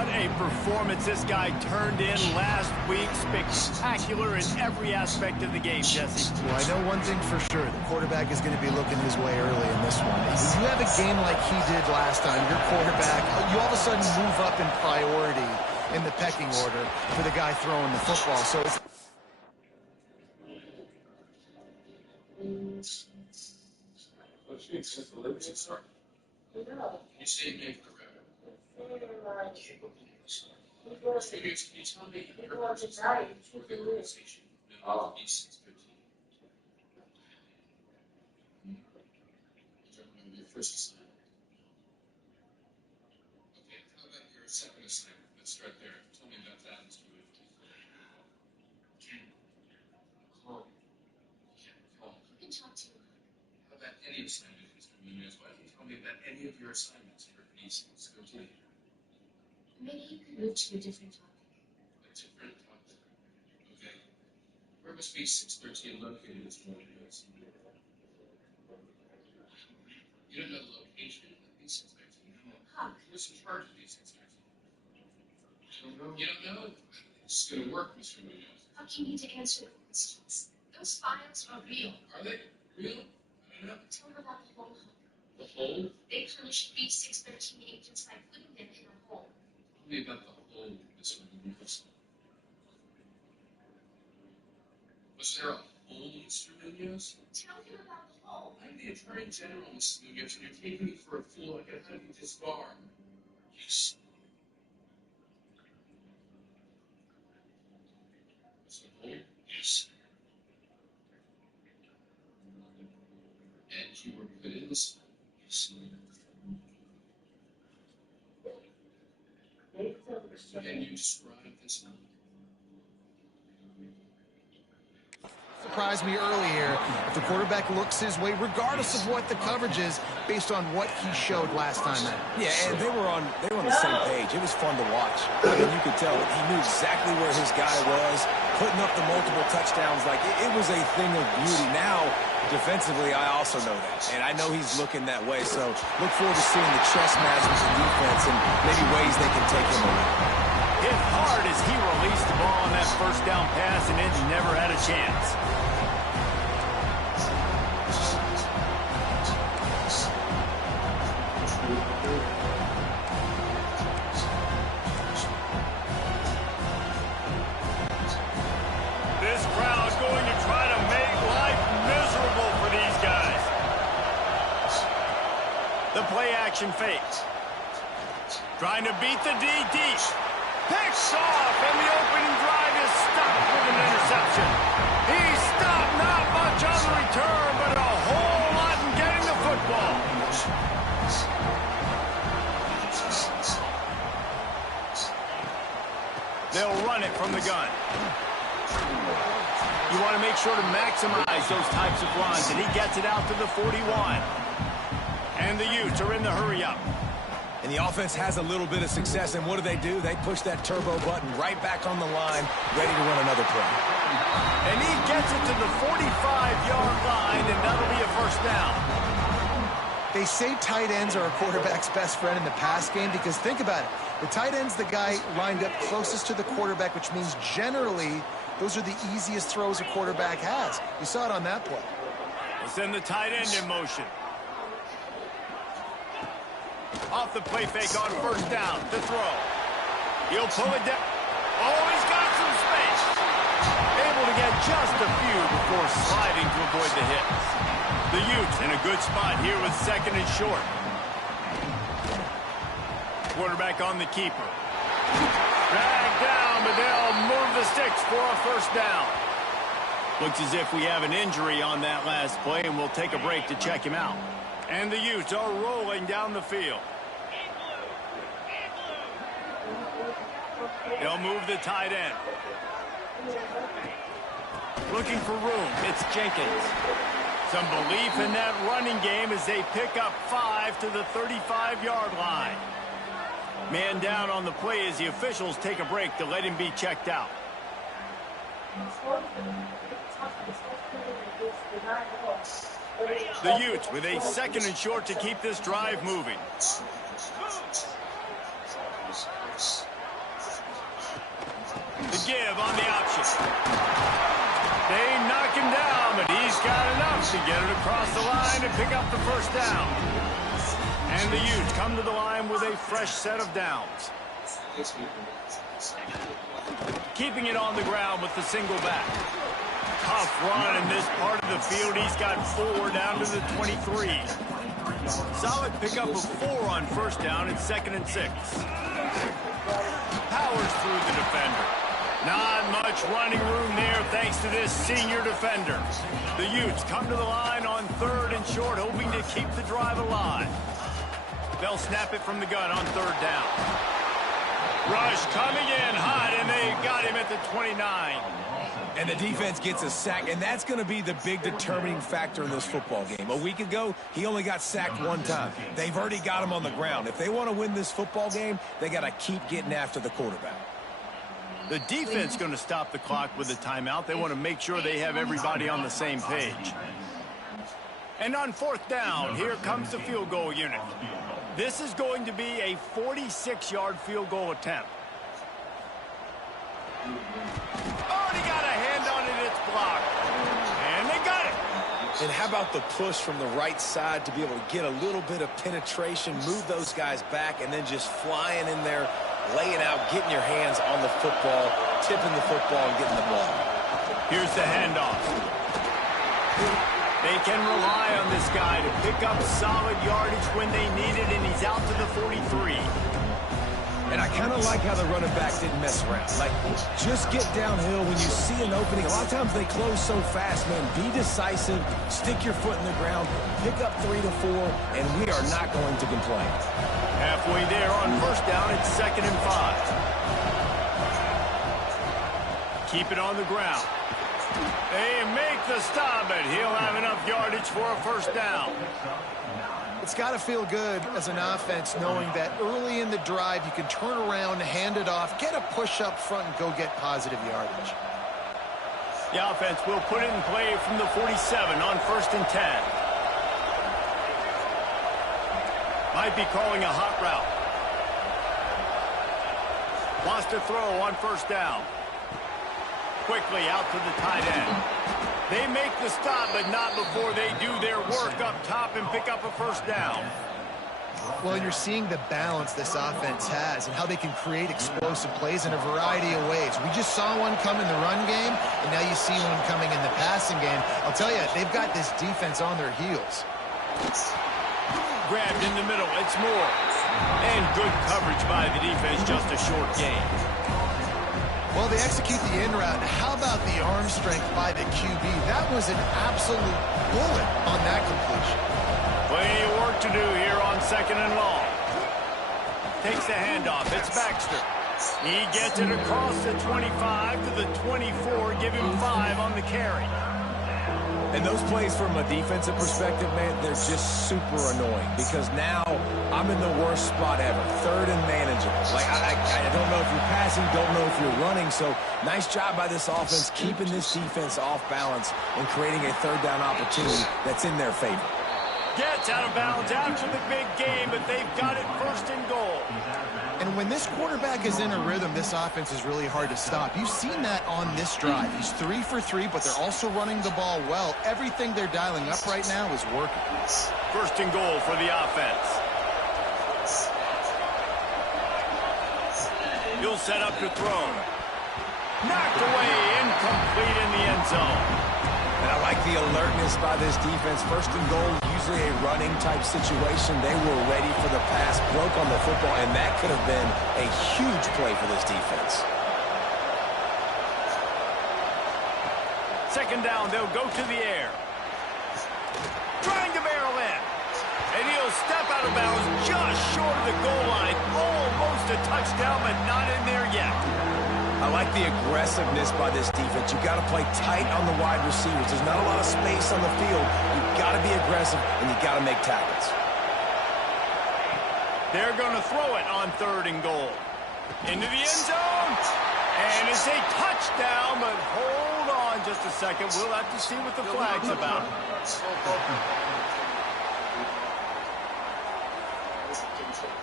What a performance this guy turned in last week. Spectacular in every aspect of the game, Jesse. Well, I know one thing for sure. The quarterback is going to be looking his way early in this one. When you have a game like he did last time, your quarterback, you all of a sudden move up in priority in the pecking order for the guy throwing the football. So it's... You say name for the revenue. Can you tell me your organization of E613? Your first assignment. Okay, how about your second assignment? Let's start there. Tell me about that, Mr. Wood. Ken, calm. Ken, calm. You can talk to him. How about any assignment, Mr. Munoz? Why don't you tell me about any of your assignments for E613? Maybe you could move to a different topic. A different topic. Okay. Where was B613 located, Mr. Munoz? You don't know the location of B613? No. Huck. Who's in charge of B613? You don't know? This is going to work, Mr. Munoz. Huck, you need to answer the questions. Those files are real. Are they real? I don't know. Tell them about the hole, Huck. The hole? They punished B613 agents by putting them in a hole. Tell me about the hole, Mr. Munoz. Was there a hole, Mr. Munoz? Tell him about the hole. I'm the Attorney General, Mr. Munoz, and you're taking me for a fool. I gotta have you disbarred. Yes. Was there a hole? Yes. And you were put in this hole? Yes. Can you describe this hole? Surprised me early here. If the quarterback looks his way, regardless of what the coverage is, based on what he showed last time out. Yeah, and they were on the same page. It was fun to watch. I mean, you could tell he knew exactly where his guy was, putting up the multiple touchdowns. Like, it was a thing of beauty. Now, defensively, I also know that. And I know he's looking that way. So look forward to seeing the chess match with the defense and maybe ways they can take him away. Hit hard as he released the ball on that first down pass, and it never had a chance. This crowd's going to try to make life miserable for these guys. The play action fakes. Trying to beat the DD. Picks off, and the opening drive is stopped with an interception. He stopped not much on the return, but a whole lot in getting the football. They'll run it from the gun. You want to make sure to maximize those types of runs, and he gets it out to the 41. And the Utes are in the hurry-up. And the offense has a little bit of success, and what do? They push that turbo button right back on the line, ready to run another play. And he gets it to the 45-yard line, and that'll be a first down. They say tight ends are a quarterback's best friend in the pass game because think about it. The tight end's the guy lined up closest to the quarterback, which means generally those are the easiest throws a quarterback has. You saw it on that play. We'll send the tight end in motion. Off the play fake on first down to throw. He'll pull it down. Oh, he's got some space. Able to get just a few before sliding to avoid the hits. The Utes in a good spot here with second and short. Quarterback on the keeper. Dragged down, but they'll move the sticks for a first down. Looks as if we have an injury on that last play, and we'll take a break to check him out. And the Utes are rolling down the field. They'll move the tight end. Looking for room. It's Jenkins. Some belief in that running game as they pick up 5 to the 35-yard line. Man down on the play as the officials take a break to let him be checked out. The Utes with a second and short to keep this drive moving. give on the option. They knock him down, but he's got enough to get it across the line and pick up the first down. And the Utes come to the line with a fresh set of downs. Keeping it on the ground with the single back. Tough run in this part of the field. He's got 4 down to the 23. Solid pickup of 4 on first down and 2nd and 6. Powers through the defender. Not much running room there thanks to this senior defender. The Utes come to the line on 3rd and short, hoping to keep the drive alive. They'll snap it from the gun on 3rd down. Rush coming in hot, and they got him at the 29. And the defense gets a sack, and that's going to be the big determining factor in this football game. A week ago, he only got sacked 1 time. They've already got him on the ground. If they want to win this football game, they got to keep getting after the quarterback. The defense going to stop the clock with a timeout. They want to make sure they have everybody on the same page. And on 4th down, here comes the field goal unit. This is going to be a 46-yard field goal attempt. Oh, and he got a hand on it. It's blocked. And they got it. And how about the push from the right side to be able to get a little bit of penetration, move those guys back, and then just flying in there, laying out, getting your hands on the football, tipping the football, and getting the ball. Here's the handoff. They can rely on this guy to pick up solid yardage when they need it, and he's out to the 43. And I kind of like how the running back didn't mess around. Like, just get downhill when you see an opening. A lot of times they close so fast, man. Be decisive, stick your foot in the ground, pick up 3 to 4, and we are not going to complain. Halfway there on first down, it's 2nd and 5. Keep it on the ground. They make the stop, but he'll have enough yardage for a first down. It's got to feel good as an offense knowing that early in the drive you can turn around, hand it off, get a push up front, and go get positive yardage. The offense will put it in play from the 47 on 1st and 10. Might be calling a hot route. Wants to throw on first down. Quickly out to the tight end. They make the stop, but not before they do their work up top and pick up a first down. Well, you're seeing the balance this offense has and how they can create explosive plays in a variety of ways. We just saw one come in the run game, and now you see one coming in the passing game. I'll tell you, they've got this defense on their heels. Grabbed in the middle, it's Moore. And good coverage by the defense, just a short gain. Well, they execute the in route. How about the arm strength by the QB? That was an absolute bullet on that completion. Plenty of work to do here on 2nd and long. Takes the handoff. It's Baxter. He gets it across the 25 to the 24. Give him 5 on the carry. And those plays from a defensive perspective, man, they're just super annoying because now I'm in the worst spot ever, 3rd and manageable. Like, I don't know if you're passing, don't know if you're running. So nice job by this offense keeping this defense off balance and creating a 3rd down opportunity that's in their favor. Gets out of bounds after the big game, but they've got it 1st and goal. And when this quarterback is in a rhythm, this offense is really hard to stop. You've seen that on this drive. He's 3 for 3, but they're also running the ball well. Everything they're dialing up right now is working. 1st and goal for the offense. He'll set up to throw. Knocked away, incomplete in the end zone. And I like the alertness by this defense. 1st and goal, usually a running type situation. They were ready for the pass, broke on the football, and that could have been a huge play for this defense. 2nd down, they'll go to the air. Trying to barrel in. And he'll step out of bounds just short of the goal line. Almost a touchdown, but not in there yet. I like the aggressiveness by this defense. You've got to play tight on the wide receivers. There's not a lot of space on the field. You've got to be aggressive, and you've got to make tackles. They're going to throw it on 3rd and goal. Into the end zone. And it's a touchdown, but hold on just a second. We'll have to see what the flag's about.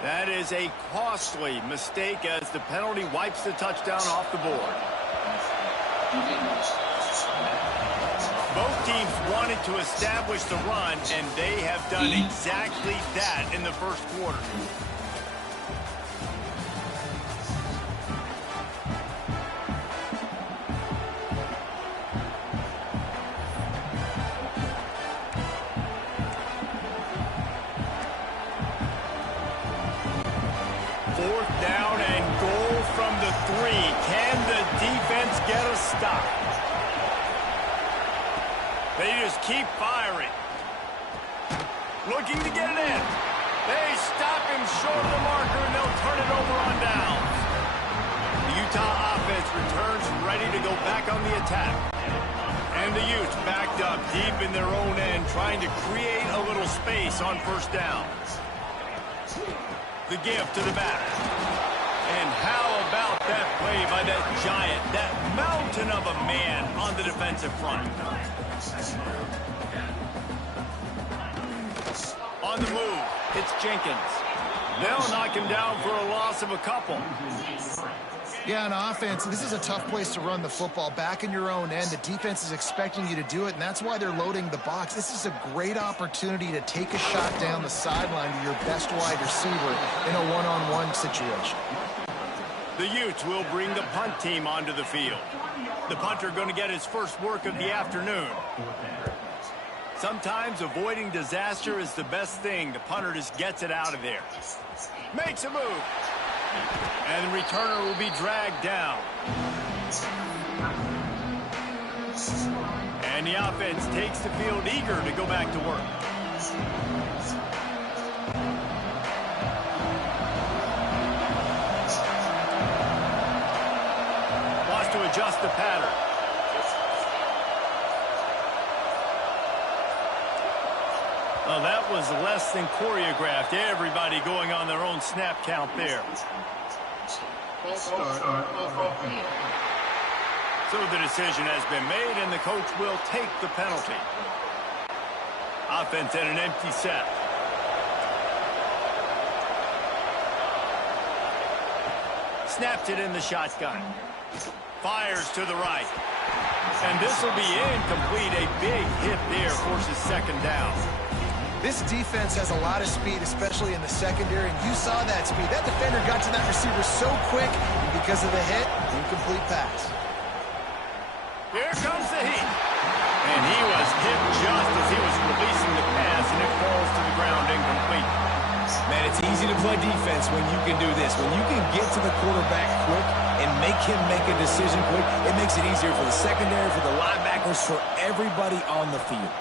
That is a costly mistake as the penalty wipes the touchdown off the board. Both teams wanted to establish the run, and they have done exactly that in the first quarter. Fourth down and goal from the 3. Can the defense get a stop? They just keep firing. Looking to get it in. They stop him short of the marker, and they'll turn it over on downs. The Utah offense returns ready to go back on the attack. And the Utes backed up deep in their own end, trying to create a little space on first down. The give to the back. And how about that play by that giant, that mountain of a man on the defensive front? On the move, it's Jenkins. They'll knock him down for a loss of a couple. Yeah, on offense, this is a tough place to run the football. Back in your own end, the defense is expecting you to do it, and that's why they're loading the box. This is a great opportunity to take a shot down the sideline to your best wide receiver in a one-on-one situation. The Utes will bring the punt team onto the field. The punter going to get his first work of the afternoon. Sometimes avoiding disaster is the best thing. The punter just gets it out of there. Makes a move. And the returner will be dragged down. And the offense takes the field eager to go back to work. Wants to adjust the pattern. Well, that was less than choreographed. Everybody going on their own snap count there. So the decision has been made, and the coach will take the penalty. Offense at an empty set. Snaps it in the shotgun. Fires to the right. And this will be incomplete. A big hit there forces second down. This defense has a lot of speed, especially in the secondary, and you saw that speed. That defender got to that receiver so quick, and because of the hit, incomplete pass. Here comes the heat. And he was hit just as he was releasing the pass, and it falls to the ground incomplete. Man, it's easy to play defense when you can do this. When you can get to the quarterback quick and make him make a decision quick, it makes it easier for the secondary, for the linebackers, for everybody on the field.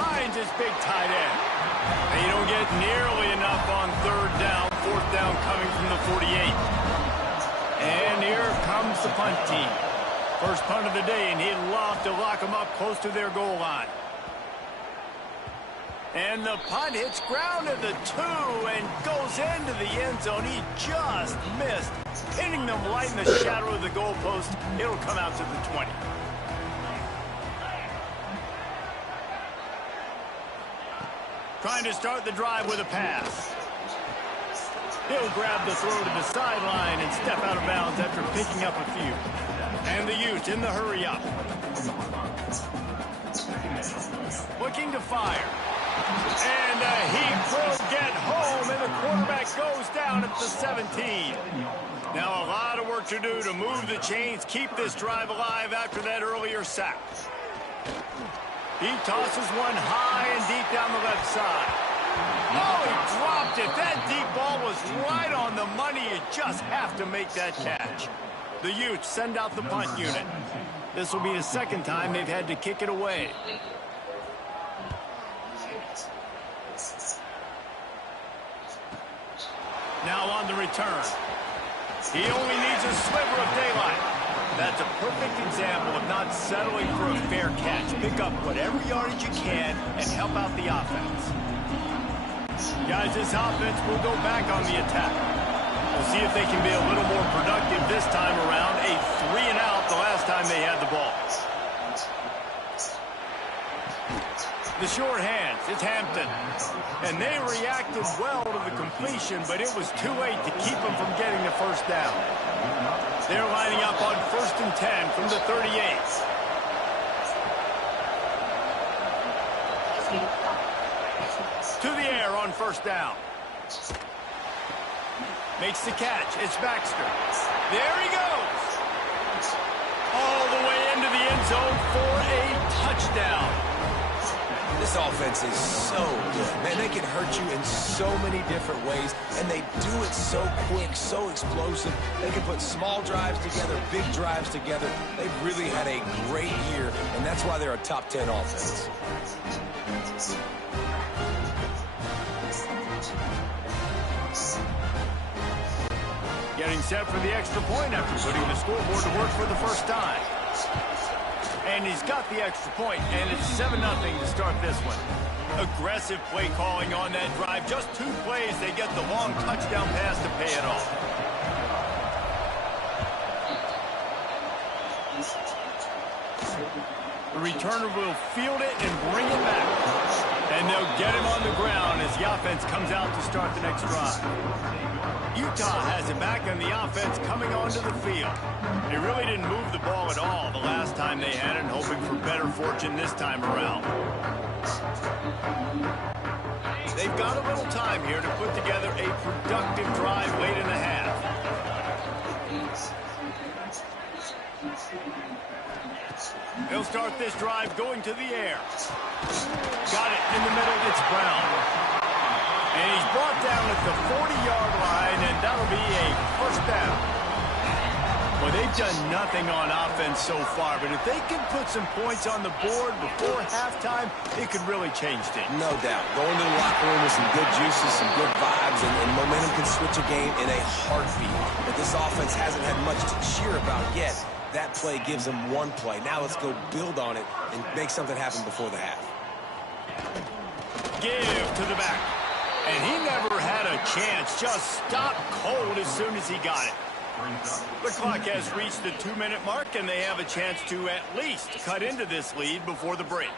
Finds his big tight end. They don't get nearly enough on third down. Fourth down coming from the 48. And here comes the punt team. First punt of the day, and he'd love to lock them up close to their goal line. And the punt hits ground at the 2 and goes into the end zone. He just missed, hitting them right in the shadow of the goalpost. It'll come out to the 20. Trying to start the drive with a pass. He'll grab the throw to the sideline and step out of bounds after picking up a few. And the Utes in the hurry up. Looking to fire. And he will get home, and the quarterback goes down at the 17. Now a lot of work to do to move the chains, keep this drive alive after that earlier sack. He tosses one high and deep down the left side. Oh, he dropped it. That deep ball was right on the money. You just have to make that catch. The Utes send out the punt unit. This will be the second time they've had to kick it away. Now on the return. He only needs a sliver of daylight. That's a perfect example of not settling for a fair catch. Pick up whatever yardage you can and help out the offense. Guys, this offense will go back on the attack. We'll see if they can be a little more productive this time around. A 3-and-out the last time they had the ball. The short hands. It's Hampton. And they reacted well to the completion, but it was too late to keep them from getting the first down. They're lining up on 1st and 10 from the 38. To the air on 1st down. Makes the catch. It's Baxter. There he goes. All the way into the end zone for a touchdown. This offense is so good. Man, they can hurt you in so many different ways, and they do it so quick, so explosive. They can put small drives together, big drives together. They've really had a great year, and that's why they're a top 10 offense. Getting set for the extra point after putting the scoreboard to work for the first time. And he's got the extra point, and it's 7-0 to start this one. Aggressive play calling on that drive. Just 2 plays, they get the long touchdown pass to pay it off. The returner will field it and bring it back. And they'll get him on the ground as the offense comes out to start the next drive. Utah has it back, and the offense coming onto the field. They really didn't move the ball at all the last time they had it, and hoping for better fortune this time around. They've got a little time here to put together a productive drive late in the half. They'll start this drive going to the air. Got it in the middle. It's Brown. And he's brought down at the 40-yard line, and that'll be a first down. Well, they've done nothing on offense so far, but if they can put some points on the board before halftime, it could really change things. No doubt. Going to the locker room with some good juices, some good vibes, and momentum can switch a game in a heartbeat. But this offense hasn't had much to cheer about yet. That play gives them one play. Now let's go build on it and make something happen before the half. Give to the back. And he never had a chance. Just stopped cold as soon as he got it. The clock has reached the 2-minute mark, and they have a chance to at least cut into this lead before the break.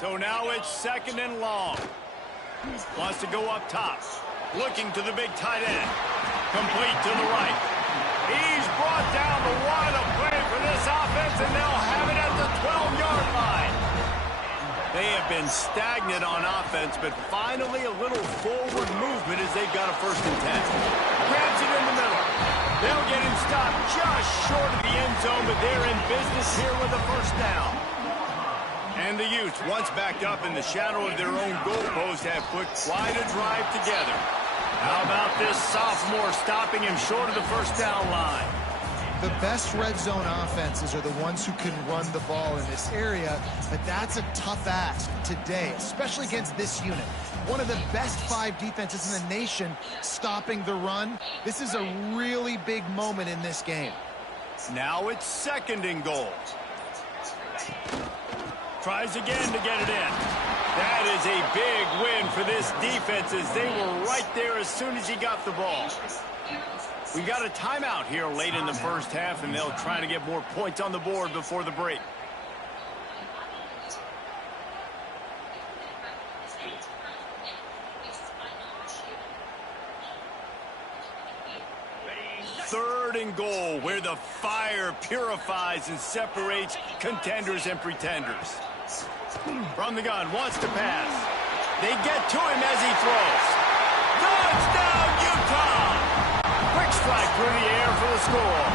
So now it's 2nd and long. Wants to go up top. Looking to the big tight end. Complete to the right. He's brought down the wide of play for this offense, and they'll have it at the 12-yard line. They have been stagnant on offense, but finally a little forward movement as they've got a 1st and 10. Grabs it in the middle. They'll get him stopped just short of the end zone, but they're in business here with a 1st down. And the Utes, once backed up in the shadow of their own goalpost, have put quite a drive together. How about this sophomore stopping him short of the 1st down line? The best red zone offenses are the ones who can run the ball in this area, but that's a tough ask today, especially against this unit. One of the best 5 defenses in the nation stopping the run. This is a really big moment in this game. Now it's 2nd and goal. Tries again to get it in. That is a big win for this defense as they were right there as soon as he got the ball. We got a timeout here late in the first half, and they'll try to get more points on the board before the break. Third and goal, where the fire purifies and separates contenders and pretenders. From the gun, wants to pass. They get to him as he throws. Touchdown, Utah! Quick strike through the air for the score.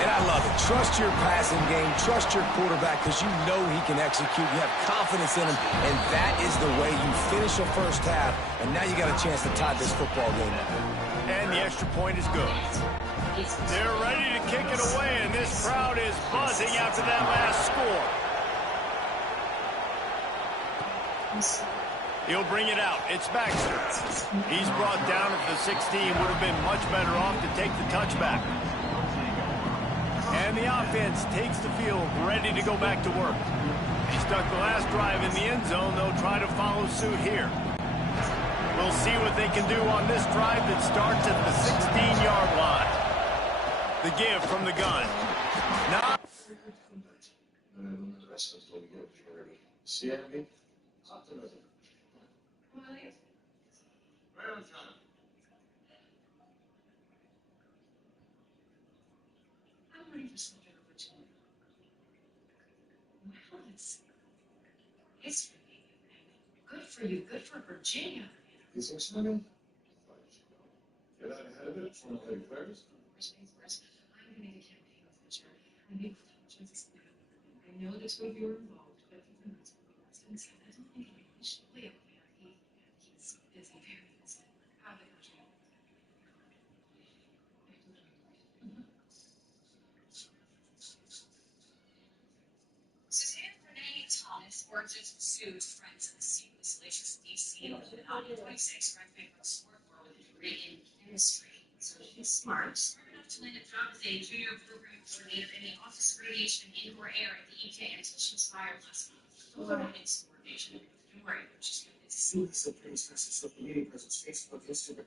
And I love it. Trust your passing game. Trust your quarterback because you know he can execute. You have confidence in him, and that is the way you finish a first half. And now you got a chance to tie this football game up. And the extra point is good. They're ready to kick it away, and this crowd is buzzing after that last score. He'll bring it out. It's Baxter. He's brought down at the 16. Would have been much better off to take the touchback. And the offense takes the field, ready to go back to work. He stuck the last drive in the end zone. They'll try to follow suit here. We'll see what they can do on this drive that starts at the 16-yard line. The give from the gun. Now, The rest of us will be good. You ready? See it, me? Optimism. Right on time. I'm ready for something over Virginia. Well, it's good for you, good for Virginia. You think so, man? Get out ahead of it before nobody cares. First, I'm going to campaign manager. I mean, chances now. I know the two of you are involved, but even that's I don't think he should play up there. He's busy, very busy. Out of the country. Suzanne Renee Thomas origins pursued friends in the scene of Salacious DC in 1926, graduated from sport world with a degree in chemistry. So she's smart enough to land a job as a junior program coordinator in the Office of Radiation and Indoor Air at the EPA until she was fired last month. Insubordination. Don't worry, she's going to see the Supreme Justice of the meeting presence Facebook, Instagram.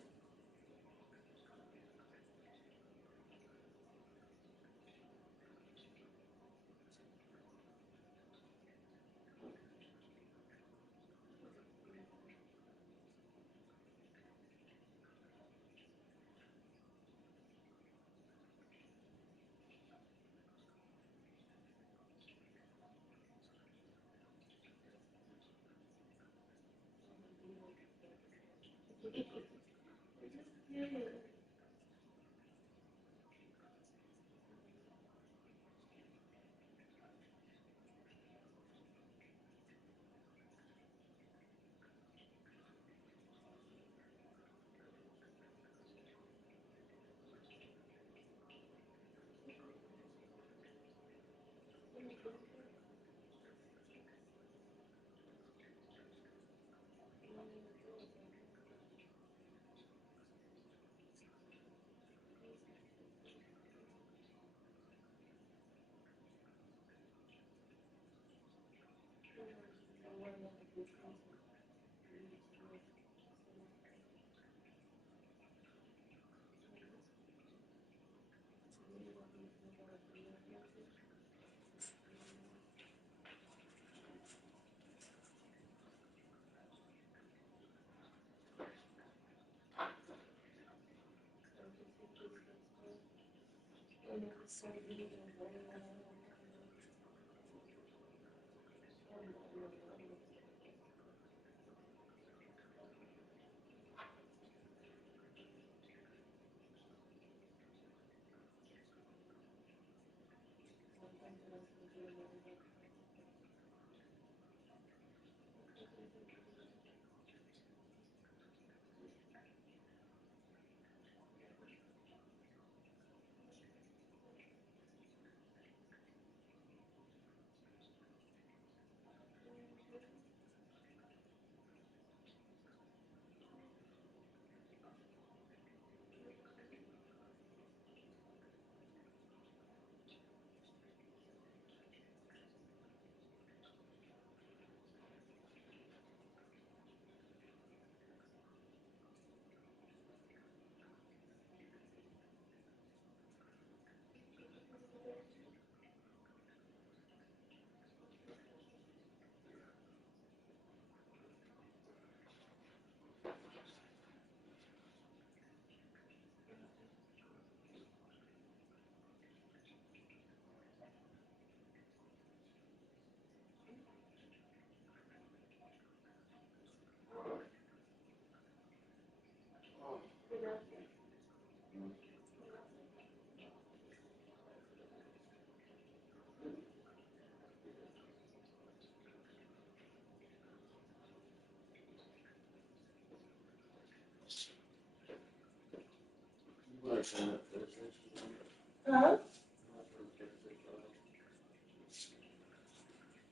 Huh?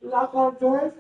Lock on doors?